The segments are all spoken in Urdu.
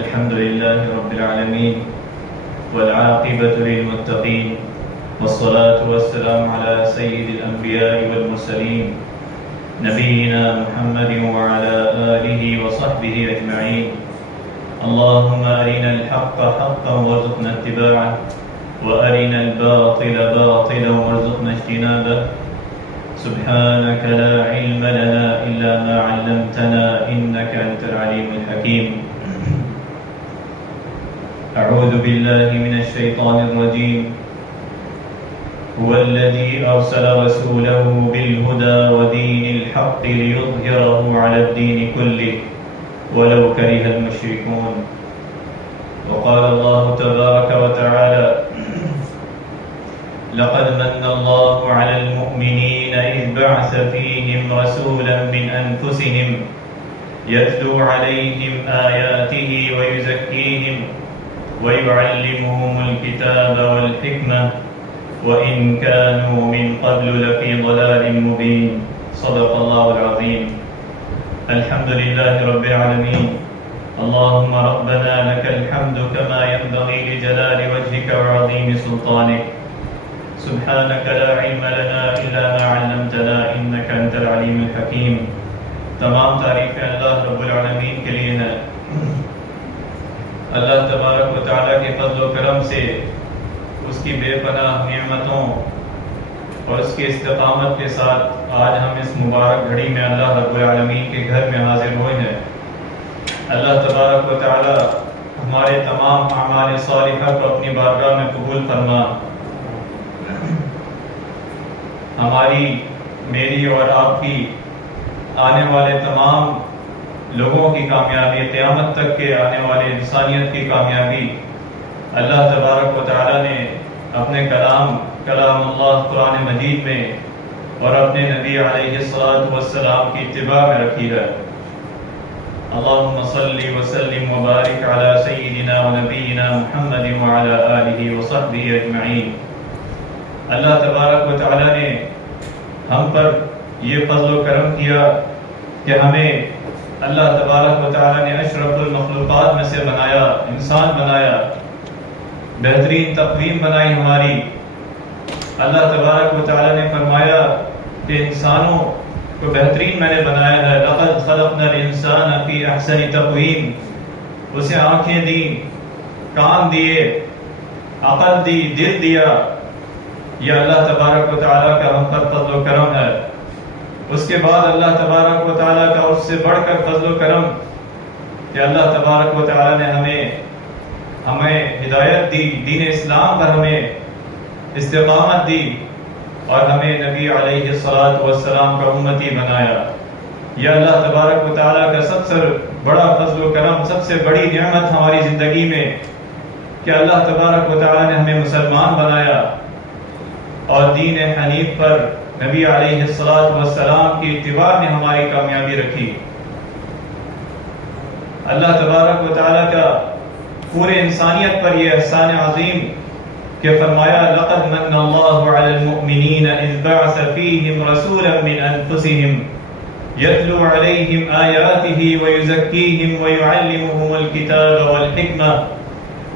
الحمد لله رب العالمين والعاقبة للمتقين والصلاة والسلام على سيد الأنبياء والمرسلين نبينا محمد وعلى آله وصحبه أجمعين. اللهم أرنا الحق حقا وارزقنا اتباعه وأرنا الباطل باطلا وارزقنا اجتنابه. سبحانك لا علم لنا إلا ما علمتنا إنك أنت العليم الحكيم. أعوذ بالله من الشيطان الرجيم. هو الذي أرسل رسوله بالهدى ودين الحق ليظهره على الدين كله ولو كره المشركون. وقال الله تبارك وتعالى: لقد من الله على المؤمنين إذ بعث فيهم رسولا من أنفسهم يتلو عليهم آياته ويزكيهم ويعلمهم الكتاب والحكمة وإن كانوا من قبل لفي ضلال مبين. صدق الله العظيم. الحمد لله رب العالمين. اللهم ربنا لك الحمد كما ينبغي لجلال وجهك وعظيم سلطانك. سبحانك لا علم لنا إلا ما علمتنا إنك أنت العليم الحكيم. تمام تعریفیں اللہ رب العالمین کے لیے ہیں. اللہ تبارک و تعالیٰ کے فضل و کرم سے اس کی بے پناہ نعمتوں اور اس کی استقامت کے ساتھ آج ہم اس مبارک گھڑی میں اللہ رب العالمین کے گھر میں حاضر ہوئے ہیں. اللہ تبارک و تعالیٰ ہمارے تمام اعمال صالحہ کو اپنی بارگاہ میں قبول فرما. ہماری، میری اور آپ کی آنے والے تمام لوگوں کی کامیابی، قیامت تک کے آنے والے انسانیت کی کامیابی اللہ تبارک و تعالیٰ نے اپنے کلام اللہ قرآن مجید میں اور اپنے نبی علیہ الصلاۃ والسلام کی اتباع میں رکھی ہے. اللہم صلی وسلم وبارک علی سیدنا و نبینا محمد وعلی آلہ وصحبہ اجمعین. اللہ تبارک و تعالیٰ نے ہم پر یہ فضل و کرم کیا کہ ہمیں اللہ تبارک و تعالیٰ نے اشرف المخلوقات میں سے بنایا، انسان بنایا، بہترین تقویم بنائی ہماری. اللہ تبارک و تعالیٰ نے فرمایا کہ انسانوں کو بہترین میں نے بنایا ہے. لقد خلقنا الانسان فی احسن تقویم. اسے آنکھیں دی، کان دیے، عقل دی، دل دیا. یہ اللہ تبارک و تعالیٰ کا ہم پر فضل و کرم ہے. اس کے بعد اللہ تبارک و تعالیٰ کا اس سے بڑھ کر فضل و کرم کہ اللہ تبارک و تعالیٰ نے ہمیں ہدایت دی، دین اسلام پر ہمیں استقامت دی اور ہمیں نبی علیہ الصلاۃ والسلام کا امتی بنایا. یہ اللہ تبارک و تعالیٰ کا سب سے بڑا فضل و کرم، سب سے بڑی نعمت ہماری زندگی میں کہ اللہ تبارک و تعالیٰ نے ہمیں مسلمان بنایا اور دین حنیف پر نبی علیہ الصلاۃ والسلام کی اتباع نے ہماری کامیابی رکھی. اللہ تبارک و تعالیٰ کا پورے انسانیت پر یہ احسان عظیم کہ فرمایا: لقد من اللہ علی المؤمنین اذ بعث فیہم رسولا من انفسہم یتلو علیہم آیاتہ ویزکیہم ویعلمہم الکتاب والحکمہ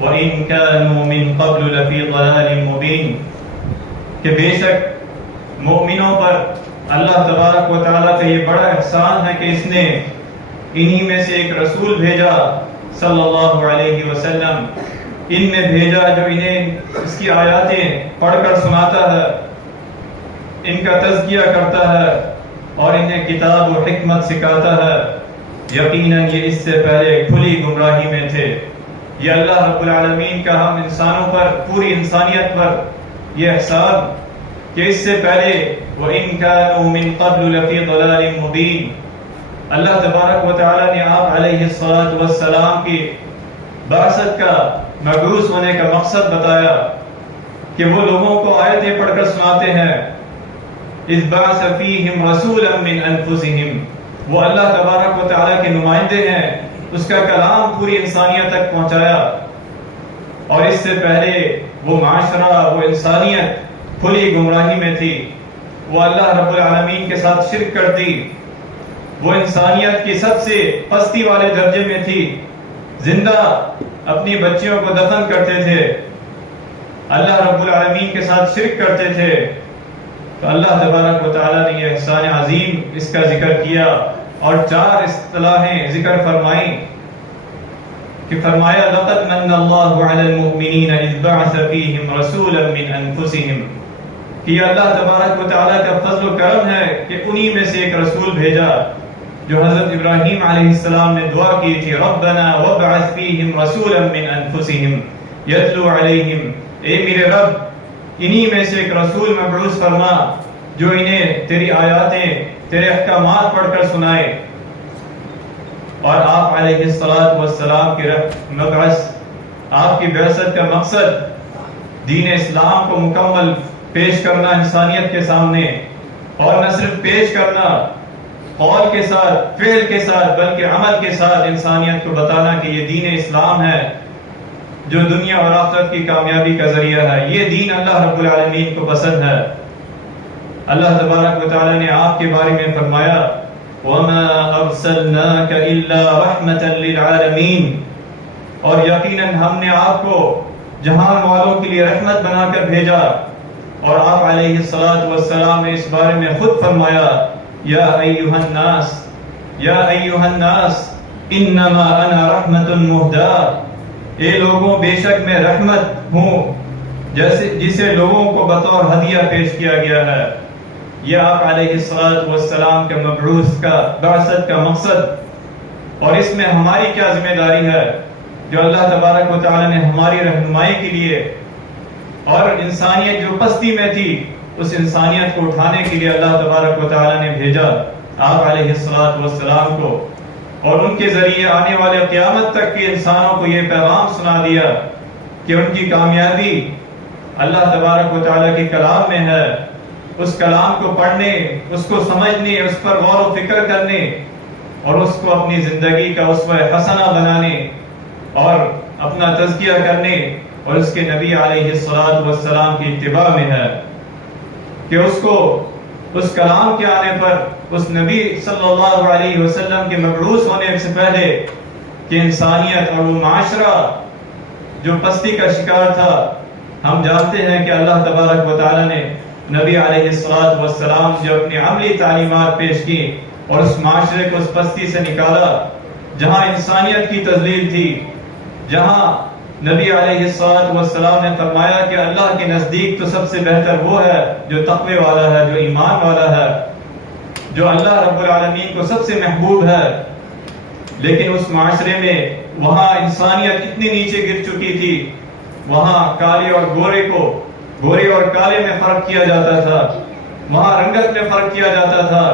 وإن كانوا من قبل لفی ضلال مبین. کہ بے شک مومنوں پر اللہ تبارک و تعالیٰ کا یہ بڑا احسان ہے کہ اس نے انہی میں سے ایک رسول بھیجا صلی اللہ علیہ وسلم. ان میں بھیجا جو انہیں اس کی آیاتیں پڑھ کر سناتا ہے، ان کا تزکیہ کرتا ہے اور انہیں کتاب و حکمت سکھاتا ہے. یقیناً یہ اس سے پہلے کھلی گمراہی میں تھے. یہ اللہ رب العالمین کا ہم انسانوں پر، پوری انسانیت پر یہ احسان کہ اس سے پہلے وَإِن كَانُوا مِن قَبْلُ لَفِي ضَلَالٍ مُبِينٍ. اللہ تبارک و تعالیٰ نے آپ علیہ الصلاۃ والسلام کی بعثت کا، مبعوث ہونے کا مقصد بتایا کہ وہ لوگوں کو آیتیں پڑھ کر سناتے ہیں. اذ بعث فیہم رسولا من انفسہم. وہ اللہ تبارک و تعالیٰ کے نمائندے ہیں. اس کا کلام پوری انسانیت تک پہنچایا. اور اس سے پہلے وہ معاشرہ، وہ انسانیت کھلی گمراہی میں تھی. وہ اللہ رب العالمین کے ساتھ شرک کرتی، وہ انسانیت کی سب سے پستی والے درجے میں تھی. زندہ اپنی بچیوں کو دفن کرتے تھے، اللہ رب العالمین کے ساتھ شرک کرتے تھے، تو اللہ تبارک و تعالیٰ نے یہ احسان عظیم اس کا ذکر کیا اور 4 اصطلاحیں ذکر فرمائیں کہ فرمایا لقد من اللہ علی المؤمنین اذ بعث فیہم رسولا من انفسہم، کہ یہ اللہ تبارک و تعالیٰ کا فضل و کرم ہے کہ انہی میں سے ایک رسول بھیجا جو حضرت ابراہیم علیہ السلام نے دعا کی تھی، ربنا وابعث فیہم رسولا من انفسہم یتلو علیہم، اے میرے رب انہی میں سے ایک رسول مبعوث فرما جو انہیں تیری آیاتیں تیرے احکامات پڑھ کر سنائے۔ اور آپ علیہ السلام کے مبعث، آپ کی بعثت کا مقصد دین اسلام کو مکمل پیش کرنا انسانیت کے سامنے، اور نہ صرف پیش کرنا قول کے ساتھ فعل کے ساتھ بلکہ عمل کے ساتھ انسانیت کو بتانا کہ یہ دین اسلام ہے جو دنیا اور آخرت کی کامیابی کا ذریعہ ہے، یہ دین اللہ رب العالمین کو پسند ہے۔ اللہ تبارک و تعالی نے آپ کے بارے میں فرمایا وَمَا أَرْسَلْنَاكَ إِلَّا رَحْمَةً لِلْعَالَمِينَ، اور یقیناً ہم نے آپ کو جہان والوں کے لیے رحمت بنا کر بھیجا۔ اور آپ علیہ السلام نے اس بارے میں خود فرمایا یا ایھا الناس یا ایھا الناس انما انا رحمت مہداۃ، اے لوگوں بے شک میں رحمت ہوں جسے لوگوں کو بطور ہدیہ پیش کیا گیا ہے۔ یہ آپ علیہ السلام کے مبعوث کا بعثت کا مقصد، اور اس میں ہماری کیا ذمہ داری ہے جو اللہ تبارک و تعالی نے ہماری رہنمائی کے لیے، اور انسانیت جو پستی میں تھی اس انسانیت کو اٹھانے کے لیے اللہ تبارک و تعالی نے بھیجا آپ علیہ السلام کو، اور ان کے ذریعے آنے والے قیامت تک کے انسانوں کو یہ پیغام سنا دیا کہ ان کی کامیابی اللہ تبارک و تعالی کے کلام میں ہے۔ اس کلام کو پڑھنے، اس کو سمجھنے، اس پر غور و فکر کرنے، اور اس کو اپنی زندگی کا اسوہ حسنہ بنانے اور اپنا تزکیہ کرنے اور اس کے نبی علیہ السلام کی اتباع میں ہے کہ اس کو اس کلام کے آنے پر، اس نبی صلی اللہ علیہ وسلم کے مبعوث ہونے سے پہلے کہ انسانیت اور وہ معاشرہ جو پستی کا شکار تھا، ہم جانتے ہیں کہ اللہ تبارک و تعالی نے نبی علیہ السلام جو اپنی عملی تعلیمات پیش کی اور اس معاشرے کو اس پستی سے نکالا جہاں انسانیت کی تذلیل تھی، جہاں نبی علیہ السلام نے فرمایا کہ اللہ کے نزدیک تو سب سے بہتر وہ ہے جو تقوی والا ہے، جو ایمان والا ہے، جو اللہ رب العالمین کو سب سے محبوب ہے۔ لیکن اس معاشرے میں وہاں انسانیت اتنی نیچے گر چکی تھی، وہاں کالے اور گورے اور کالے میں فرق کیا جاتا تھا، وہاں رنگت میں فرق کیا جاتا تھا،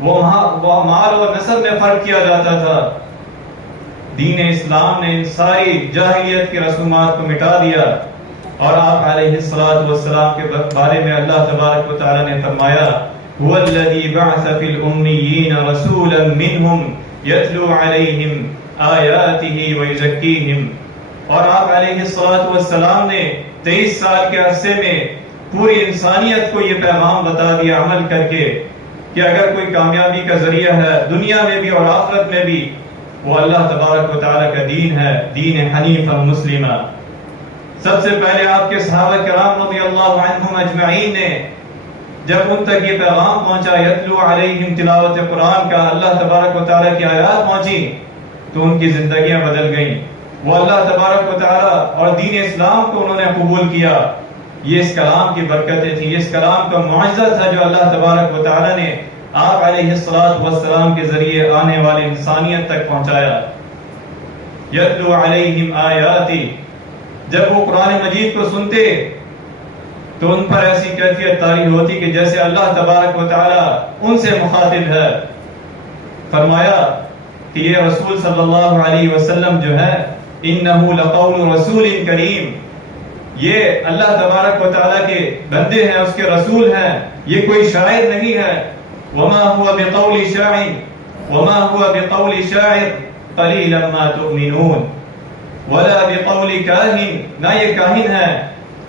وہاں مال اور نسب میں فرق کیا جاتا تھا۔ دین اسلام نے ان ساری جاہلیت کی رسومات کو مٹا دیا، اور آپ علیہ السلام کے بارے میں اللہ تبارک و تعالی نے فرمایا هو الذي بعث في الأميين رسولا منهم يتلو عليهم آياته ويزكيهم، اور آپ علیہ السلام نے 23 سال کے عرصے میں پوری انسانیت کو یہ پیغام بتا دیا عمل کر کے کہ اگر کوئی کامیابی کا ذریعہ ہے دنیا میں بھی اور آخرت میں بھی، وہ اللہ تبارک و تعالی کا دین ہے، دین حنیف مسلمہ۔ سب سے پہلے آپ کے صحابہ کرام رضی اللہ عنہم اجمعین نے جب ان تک یہ پیغام پہنچا یتلو علیہم تلاوت قرآن کا، اللہ تبارک و تعالی کی آیات پہنچی تو ان کی زندگیاں بدل گئیں، وہ اللہ تبارک و تعالی اور دین اسلام کو انہوں نے قبول کیا۔ یہ اس کلام کی برکتیں تھیں، اس کلام کا معجزہ تھا جو اللہ تبارک و تعالی نے آپ علیہ السلام کے ذریعے آنے والی انسانیت تک پہنچایا۔ یتلو علیہم آیاتی، جب وہ قرآن مجید کو سنتے تو ان پر ایسی کیفیت طاری ہوتی کہ جیسے اللہ تبارک و تعالی ان سے مخاطب ہے۔ فرمایا کہ یہ رسول صلی اللہ علیہ وسلم جو ہے انہ لقول رسول کریم، یہ اللہ تبارک و تعالی کے بندے ہیں، اس کے رسول ہیں، یہ کوئی شاعر نہیں ہے۔ وما هو بقول شاعر وما هو بقول شاعر قلیلا ما تؤمنون ولا بقول کاہن، نہ یہ کاہن ہے،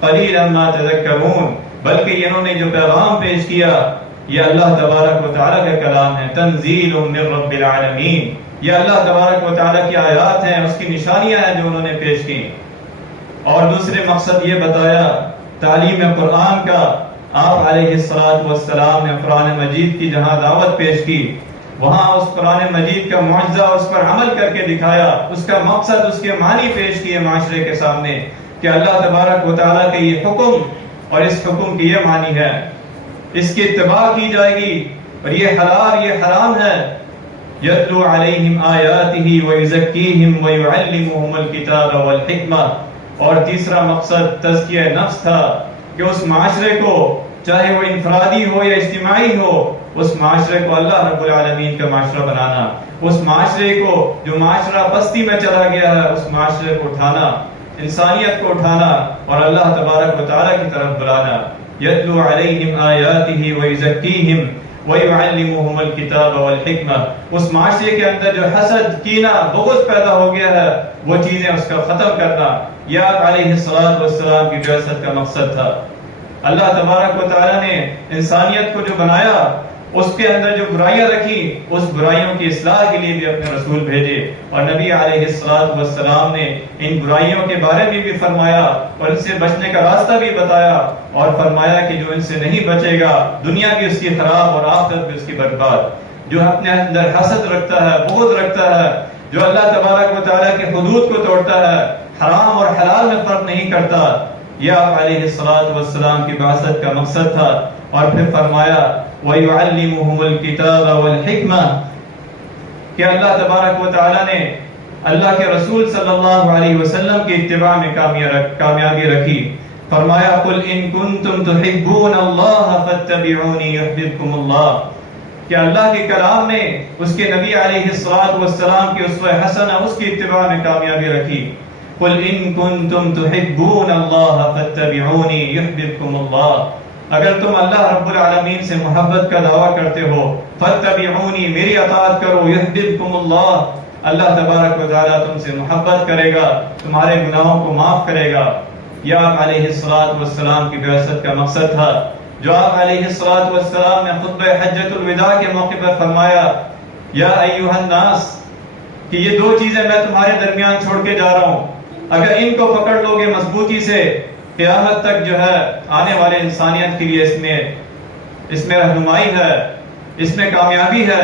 قلیلا ما تذکرون، بلکہ انہوں نے جو پیغام پیش کیا یہ اللہ تبارک و تعالی کا کلام ہے، تنزیل من رب العالمین، یہ اللہ تبارک و تعالیٰ کی آیات ہیں، اس کی نشانیاں ہیں جو انہوں نے پیش کی. اور دوسرے مقصد یہ بتایا تعلیم قرآن کا. آپ علیہ السلام نے قرآن مجید کی جہاں دعوت پیش کی، وہاں اس قرآن مجید کا معجزہ اس پر عمل کر کے دکھایا، اس کا مقصد، اس کے معنی پیش کیے معاشرے کے سامنے کہ اللہ تبارک و تعالیٰ کے یہ حکم اور اس حکم کی یہ معنی ہے، اس کی اتباع کی جائے گی، اور یہ حلال یہ حرام ہے. یتلو علیہم آیاتہ ویزکیہم ویعلمہم الکتاب والحکمہ. اور تیسرا مقصد تزکیہ نفس تھا کہ اس معاشرے کو، چاہے وہ انفرادی ہو یا اجتماعی ہو، اس معاشرے کو اللہ رب العالمین کا معاشرہ بنانا، اس معاشرے کو جو معاشرہ پستی میں چلا گیا ہے اس معاشرے کو اٹھانا، انسانیت کو اٹھانا اور اللہ تبارک و تعالیٰ کی طرف بلانا. یتلو علیہم آیاتہ ویزکیہم ویعلمہم الکتاب والحکمہ. اس معاشرے کے اندر جو حسد، کینہ، بغض پیدا ہو گیا ہے وہ چیزیں اس کا ختم کرنا، یہ علیہ السلام کی بعثت کا مقصد تھا. اللہ تبارک و تعالیٰ نے انسانیت کو جو بنایا اس کے اندر جو برائیاں رکھی، اس برائیوں کی اصلاح کے لیے بھی اپنے رسول بھیجے، اور نبی علیہ السلام نے ان برائیوں کے بارے میں بھی فرمایا اور ان سے بچنے کا راستہ بھی بتایا، اور فرمایا کہ جو ان سے نہیں بچے گا دنیا بھی اس کی خراب اور آخرت بھی اس کی برباد. جو اپنے اندر حسد رکھتا ہے، بغض رکھتا ہے، جو اللہ تبارک و تعالیٰ کے حدود کو توڑتا ہے، حرام اور حلال میں فرق نہیں کرتا، یہ آپ علیہ السلام کی بعثت کا مقصد تھا. اور پھر فرمایا وَيُعَلِّمُهُمُ الْكِتَابَ وَالْحِكْمَةَ کہ اللہ تبارک و تعالیٰ نے اللہ کے رسول صلی اللہ علیہ وسلم کی اتباع میں کامیابی رکھی. فرمایا قُلْ إِن كُنتُمْ تُحِبُّونَ اللَّهَ فَاتَّبِعُونِي يُحْبِبْكُمُ اللَّهُ کہ اللہ کے کلام نے اس کے نبی علیہ السلام کی اسوہ حسنہ، اس کی اتباع میں کامیابی رکھی. قُلْ إِن كُنتُمْ تُحِبُّونَ اللَّهَ فَاتَّبِعُونِي يُحْبِبْكُمُ اللَّهُ اگر تم اللہ رب العالمین سے محبت کا دعویٰ کرتے ہو، فَاتَّبِعُونِي میری اطاعت کرو، يُحْبِبْكُمُ اللَّهُ اللہ تبارک و تعالیٰ تم سے محبت کرے گا، تمہارے گناہوں کو معاف کرے گا. یہ آپ علیہ السلام کی بعثت کا مقصد تھا. جو آپ علیہ السلام نے خطبہ حجۃ الوداع کے موقع پر فرمایا یا ایھا الناس کہ یہ دو چیزیں میں تمہارے درمیان چھوڑ کے جا رہا ہوں، اگر ان کو پکڑ لو گے مضبوطی سے قیامت تک جو ہے آنے والے انسانیت کے لیے اس میں رہنمائی ہے، اس میں کامیابی ہے.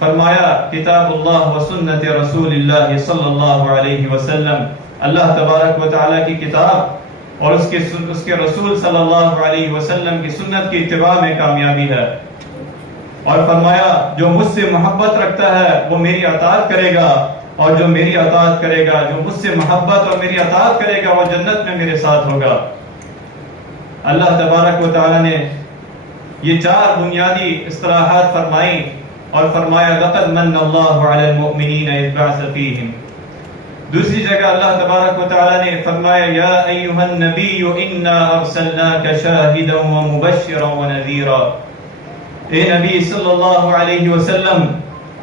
فرمایا کتاب اللہ و سنت رسول اللہ صلی اللہ علیہ وسلم، اللہ تبارک و تعالیٰ کی کتاب اور اس کے رسول صلی اللہ علیہ وسلم کی سنت کی اتباع میں کامیابی ہے. اور فرمایا جو مجھ سے محبت رکھتا ہے وہ میری اطاعت کرے گا، اور جو میری اطاعت کرے گا، جو مجھ سے محبت اور میری اطاعت کرے گا وہ جنت میں میرے ساتھ ہوگا. اللہ تبارک و تعالیٰ نے یہ چار بنیادی اصطلاحات فرمائی اور فرمایا لَقَدْ مَنَّ اللَّهُ عَلَى الْمُؤْمِنِينَ إِذْ بَعَثَ فِيهِمْ. دوسری جگہ اللہ تبارک و تعالیٰ نے فرمایا یا ایھا النبی انا ارسلناک شاہدا ومبشرا ونذیرا. اے نبی صلی اللہ علیہ وسلم،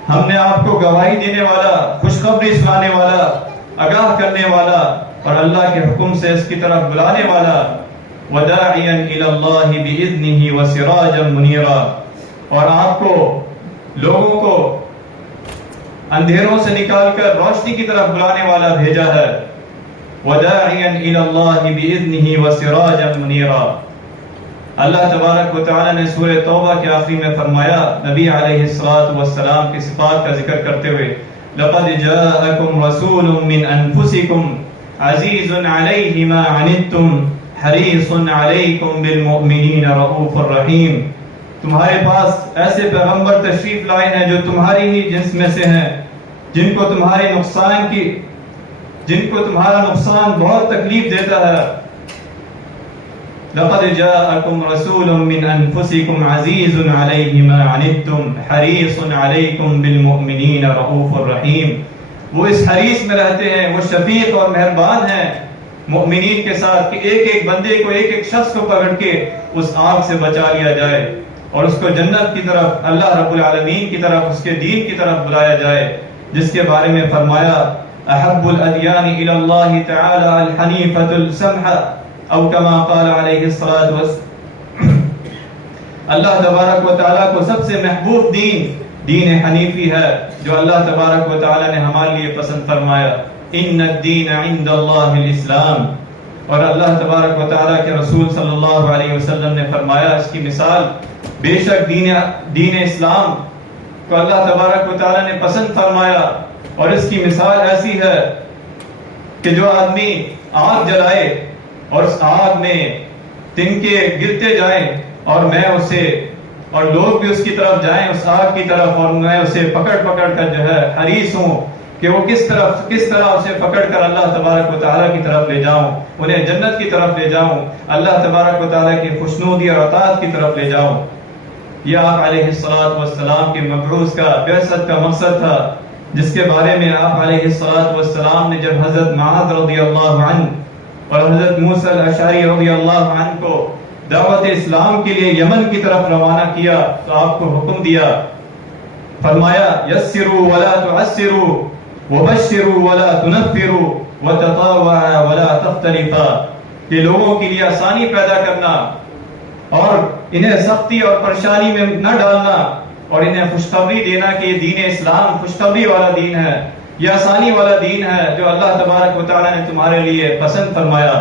ہم نے آپ کو گواہی دینے والا، خوشخبری سنانے والا، آگاہ کرنے والا اور اللہ کے حکم سے اس کی طرف بلانے والا، وداعیا الی اللہ باذنہ وسراجا منیرا، اور آپ کو لوگوں کو اندھیروں سے نکال کر روشنی کی طرف بلانے والا بھیجا ہے. وداعیا الی اللہ باذنہ وسراجا منیرا. اللہ تبارک و تعالیٰ نے سورہ توبہ کے آخری میں فرمایا نبی علیہ السلام کی صفات کا ذکر کرتے ہوئے لَقَدْ جَاءَكُمْ رَسُولٌ مِّنْ أَنفُسِكُمْ عَزِيزٌ عَلَيْهِ مَا عَنِتُّمْ حَرِيصٌ عَلَيْكُمْ بِالْمُؤْمِنِينَ رَءُوفٌ رَحِيمٌ. تمہارے پاس ایسے پیغمبر تشریف لائے ہیں جو تمہاری ہی جنس میں سے ہیں، جن کو تمہارا نقصان بہت تکلیف دیتا ہے. لَقَدْ جَاءَكُمْ رَسُولٌ مِّنْ أَنفُسِكُمْ عَزِيزٌ عَلَيْهِ مَا عَنِتُّمْ حَرِيصٌ عَلَيْكُمْ بِالْمُؤْمِنِينَ رَءُوفٌ رَحِيمٌ. وہ اس حریص میں رہتے ہیں، وہ شفیق اور مہربان ہیں مؤمنین کے ساتھ کہ ایک ایک بندے کو، ایک ایک شخص کو پکڑ کے اس آگ سے بچا لیا جائے اور اس کو جنت کی طرف، اللہ رب العالمین کی طرف، اس کے دین کی طرف بلایا جائے، جس کے بارے میں فرمایا احب الادیان الی اللہ تعالی الحنیفۃ السمحہ او کما قال علیہ الصلاۃ والسلام. اللہ تبارک و تعالیٰ کو سب سے محبوب دین دین حنیفی ہے جو اللہ تبارک و تعالی نے ہمارے لیے پسند فرمایا. ان الدین عند اللہ الاسلام. اور اللہ تبارک و تعالی کے رسول صلی اللہ علیہ وسلم نے فرمایا اس کی مثال، بے شک دین اسلام کو اللہ تبارک و تعالی نے پسند فرمایا، اور اس کی مثال ایسی ہے کہ جو آدمی آگ جلائے اور اس آگ میں تنکے گرتے جائیں اور میں اسے اور لوگ بھی اس کی طرف جائیں اس آگ کی طرف، اور میں اسے پکڑ کر جو ہے حریص ہوں کہ وہ کس طرح اسے پکڑ کر اللہ تبارک و تعالیٰ کی طرف لے جاؤں، انہیں جنت کی طرف لے جاؤں، اللہ تبارک و تعالیٰ کی خوشنودی اور عطاعت کی طرف لے جاؤں. یہ آپ علیہ الصلوۃ والسلام کے مبعوث کا بعثت کا مقصد تھا، جس کے بارے میں آپ علیہ الصلوۃ والسلام نے جب حضرت معاذ رضی اللہ عنہ اور حضرت موسیٰ الاشعری رضی اللہ عنہ کو دعوت اسلام کے لیے یمن کی طرف روانہ کیا تو آپ کو حکم دیا، فرمایا یسروا ولا تعسروا وبشروا ولا تنفروا وتطاوعوا ولا تختلفا، کہ لوگوں کے لیے آسانی پیدا کرنا اور انہیں سختی اور پریشانی میں نہ ڈالنا، اور انہیں خوشخبری دینا کہ یہ دین اسلام خوشخبری والا دین ہے، یہ آسانی والا دین ہے جو اللہ تبارک و تعالیٰ نے تمہارے لیے پسند فرمایا.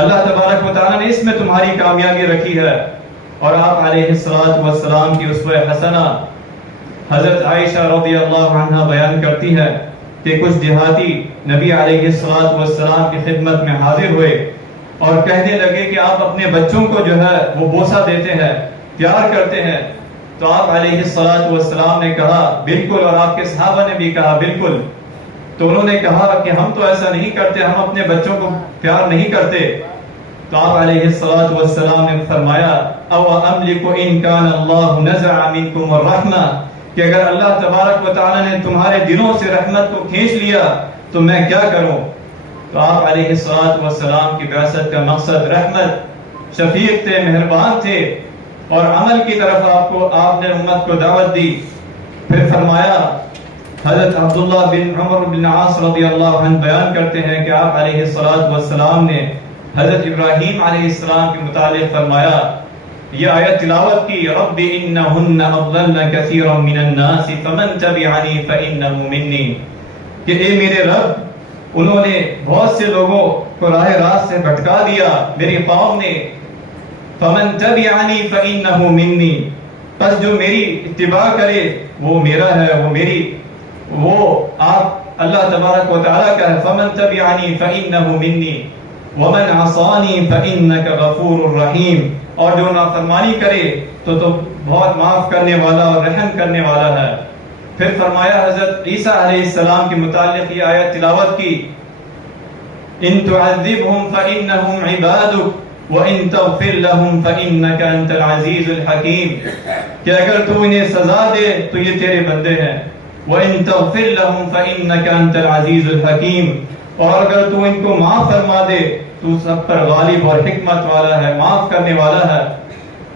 اللہ تبارک و تعالیٰ نے اس میں تمہاری کامیابی رکھی ہے. اور آپ علیہ الصلوۃ والسلام کی اسوہ حسنہ حضرت عائشہ رضی اللہ عنہ بیان کرتی ہے کہ کچھ دیہاتی نبی علیہ الصلوۃ والسلام کی خدمت میں حاضر ہوئے اور کہنے لگے کہ آپ اپنے بچوں کو جو ہے وہ بوسہ دیتے ہیں، پیار کرتے ہیں. تو آپ علیہ الصلوۃ والسلام نے کہا بالکل، اور آپ کے صحابہ نے بھی کہا بالکل. تو انہوں نے کہا کہ ہم تو ایسا نہیں کرتے، ہم اپنے بچوں کو پیار نہیں کرتے. تو آپ علیہ الصلوۃ والسلام نے فرمایا او املک ان کان اللہ نزع منکم الرحمہ، کہ اگر اللہ تبارک و تعالی نے تمہارے دلوں سے رحمت کو کھینچ لیا تو میں کیا کروں. تو آپ علیہ الصلوۃ والسلام کی بعثت کا مقصد رحمت، شفیق تھے، مہربان تھے، اور عمل کی طرف آپ نے امت کو دعوت دی. پھر فرمایا حضرت عبداللہ بن عمر بن عاص رضی اللہ عنہ بیان کرتے ہیں کہ آپ علیہ الصلوۃ والسلام نے حضرت ابراہیم علیہ السلام کے متعلق فرمایا، یہ آیت تلاوت کی، رب انہن اضللن کثیرا من الناس فمن تبعنی فانہ منی، کہ اے میرے رب انہوں نے بہت سے لوگوں کو راہ راست سے بھٹکا دیا میری قوم نے، فمن تبعنی فانہ منی، پس جو میری اتباع کرے وہ میرا ہے، وہ آپ اللہ تبارک و تعالیٰ کا ہے. فمن تبعنی فانہ منی ومن عصانی فانک غفور رحیم، اور جو نافرمانی کرے تو بہت معاف کرنے والا اور رحم کرنے والا ہے. پھر فرمایا حضرت عیسیٰ علیہ السلام کے متعلق یہ آیت تلاوت کی، ان تعذبهم فانهم عبادک وَإِن تَغْفِرْ لَهُمْ فَإِنَّكَ أَنْتَ الْعَزِيزُ الْحَكِيمُ، کہ اگر تو انہیں سزا دے تو یہ تیرے بندے ہیں، وَإِن تَغْفِرْ لَهُمْ فَإِنَّكَ أَنْتَ الْعَزِيزُ الْحَكِيمُ، اور اگر تو ان کو معاف فرما دے تو سب پر غالب اور حکمت والا ہے، معاف کرنے والا ہے.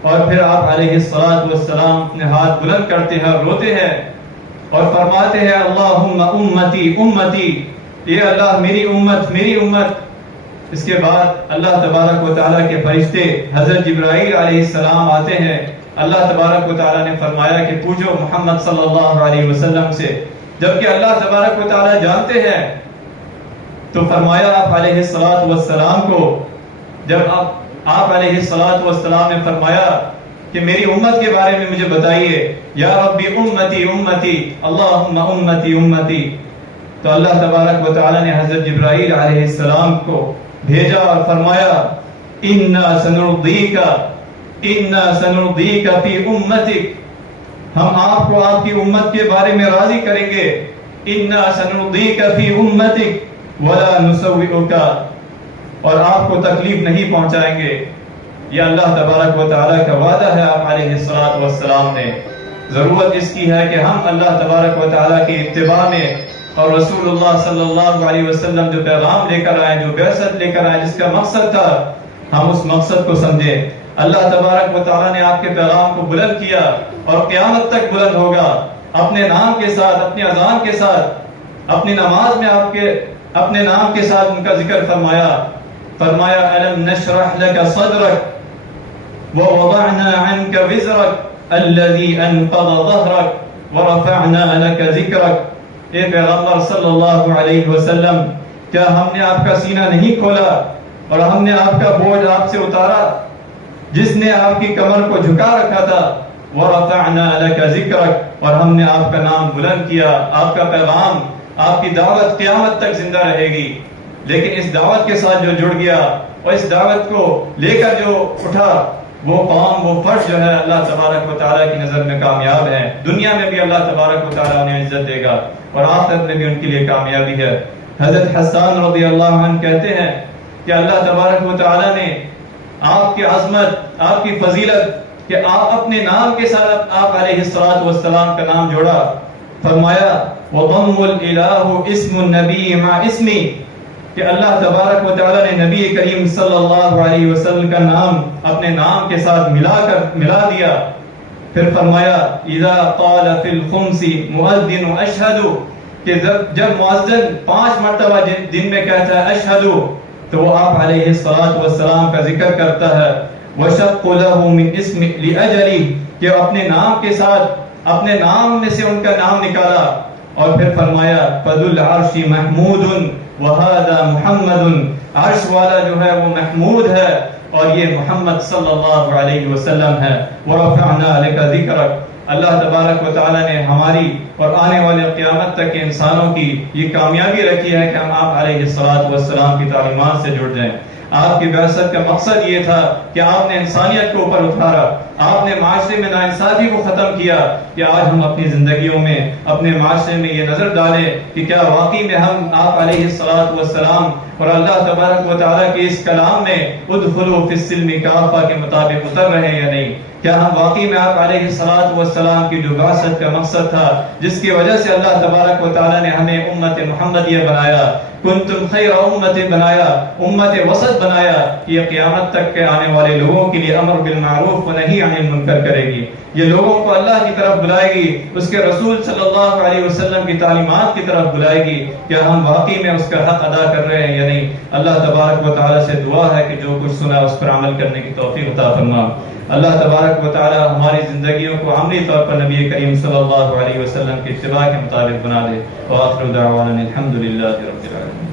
اور پھر آپ علیہ الصلوۃ والسلام اپنے ہاتھ بلند کرتے ہیں اور روتے ہیں اور فرماتے ہیں اللہم امتی امتی، یہ اللہ میری امت میری امت. اس کے بعد اللہ تبارک و تعالیٰ کے فرشتے حضرت جبرائیل علیہ السلام آتے ہیں. اللہ تبارک و تعالیٰ نے فرمایا کہ پوچھو محمد صلی اللہ علیہ وسلم سے، جبکہ اللہ تبارک و تعالیٰ جانتے ہیں. تو فرمایا آپ علیہ الصلوۃ والسلام کو، جب آپ علیہ الصلوۃ والسلام نے فرمایا کہ میری امت کے بارے میں مجھے بتائیے، یا ربی امتی امتی اللہم امتی امتی، تو اللہ تبارک و تعالیٰ نے حضرت جبرائیل علیہ السلام کو بھیجا اور فرمایا اِنَّا سَنُرْضِيكَ فِي أُمَّتِكَ، ہم آپ کو آپ کی امت کے بارے میں راضی کریں گے. اِنَّا سَنُرْضِيكَ فِي أُمَّتِكَ وَلَا نُسَوِّئُكَ، اور آپ کو تکلیف نہیں پہنچائیں گے. یہ اللہ تبارک و تعالیٰ کا وعدہ ہے آپ علیہ الصلوۃ والسلام نے. ضرورت اس کی ہے کہ ہم اللہ تبارک و تعالیٰ کی اتباع میں اور رسول اللہ صلی اللہ علیہ وسلم جو پیغام لے کر آئے، جو بعثت لے کر آئے، جس کا مقصد تھا، ہم اس مقصد کو سمجھیں. اللہ تبارک و تعالیٰ نے آپ کے پیغام کو بلند کیا اور قیامت تک بلند ہوگا، اپنے نام کے ساتھ، اپنی اذان کے ساتھ، اپنی نماز میں آپ کے اپنے نام کے ساتھ ان کا ذکر فرمایا الم نشرح لك صدرك ووضعنا عنك وزرك الذي انقض ظهرك ورفعنا لك ذکرک. اے پیغمبر صلی اللہ علیہ وسلم، کیا ہم نے آپ کا سینہ نہیں کھولا اور ہم نے آپ کا بوجھ آپ سے اتارا جس نے آپ کی کمر کو جھکا رکھا تھا. ورفعنا لك ذکرک، اور ہم نے آپ کا نام بلند کیا. آپ کا پیغام، آپ کی دعوت قیامت تک زندہ رہے گی. لیکن اس دعوت کے ساتھ جو جڑ گیا اور اس دعوت کو لے کر جو اٹھا، وہ قوم، وہ فرد جو ہے اللہ تبارک و تعالیٰ کی نظر میں کامیاب ہے. دنیا میں بھی اللہ تبارک و تعالیٰ انہیں عزت دے گا اور آخرت میں بھی ان کے لیے کامیابی ہے. حضرت حسان رضی اللہ عنہ کہتے ہیں کہ اللہ تبارک و تعالیٰ نے آپ کی عظمت، آپ کی فضیلت کہ آپ اپنے نام کے ساتھ آپ علیہ الصلوۃ والسلام کا نام جوڑا. فرمایا وَضَمُّ الْإِلَٰهُ اسْمُ النَّبِيِّ مَعَ اسْمِهِ، کہ اللہ تبارک و تعالیٰ نے نبی کریم صلی اللہ علیہ وسلم کا نام اپنے نام کے ساتھ ملا دیا. پھر فرمایا اذا قال فی الخمس مؤذن اشہد، کہ جب مؤذن 5 مرتبہ دن میں کہتا ہے اشہد، تو وہ آپ علیہ الصلوۃ والسلام کا ذکر کرتا ہے. وشق له من اسم لاجلی، کہ اپنے نام کے ساتھ اپنے نام میں سے ان کا نام نکالا. اور پھر فرمایا فذو العرش محمود وہذا محمد، عرش والا جو ہے وہ محمود ہے اور یہ محمد صلی اللہ علیہ وسلم ہے. ورفعنا لك ذکرک، اللہ تبارک و تعالیٰ نے ہماری اور آنے والے قیامت تک کے انسانوں کی یہ کامیابی رکھی ہے کہ ہم آپ علیہ الصلوۃ والسلام کی تعلیمات سے جڑ جائیں. آپ کی بعثت کا مقصد یہ تھا کہ آپ نے انسانیت کو اوپر اتارا، آپ نے معاشرے میں ناانصافی کو ختم کیا. کہ آج ہم اپنی زندگیوں میں، اپنے معاشرے میں یہ نظر ڈالیں کہ کیا واقعی میں ہم آپ علیہ الصلوۃ والسلام اور اللہ تبارک و تعالیٰ کے اس کلام میں ادخلوا فی السلم کافہ کے مطابق اتر رہے ہیں یا نہیں. کیا ہم واقعی میں آپ علیہ الصلوۃ والسلام کی جو بعثت کا مقصد تھا، جس کی وجہ سے اللہ تبارک و تعالیٰ نے ہمیں امت محمدیہ بنایا، کنتم خیر امت بنایا، امت وسط بنایا، یہ قیامت تک کے آنے والے لوگوں کے لیے امر بالمعروف و نہی عن المنکر کرے گی. یہ لوگوں کو اللہ کی طرف بلائے گی، اس کے رسول صلی اللہ علیہ وسلم کی تعلیمات کی طرف بلائے گی. کیا ہم واقعی میں اس کا حق ادا کر رہے ہیں یا نہیں؟ اللہ تبارک و تعالیٰ سے دعا ہے کہ جو کچھ سنا اس پر عمل کرنے کی توفیق عطا فرما. اللہ تبارک و تعالیٰ ہماری زندگیوں کو عملی طور پر نبی کریم صلی اللہ علیہ وسلم کی اتباع کے مطابق بنا دے. وآخر دعوانا الحمد للہ رب العالمین.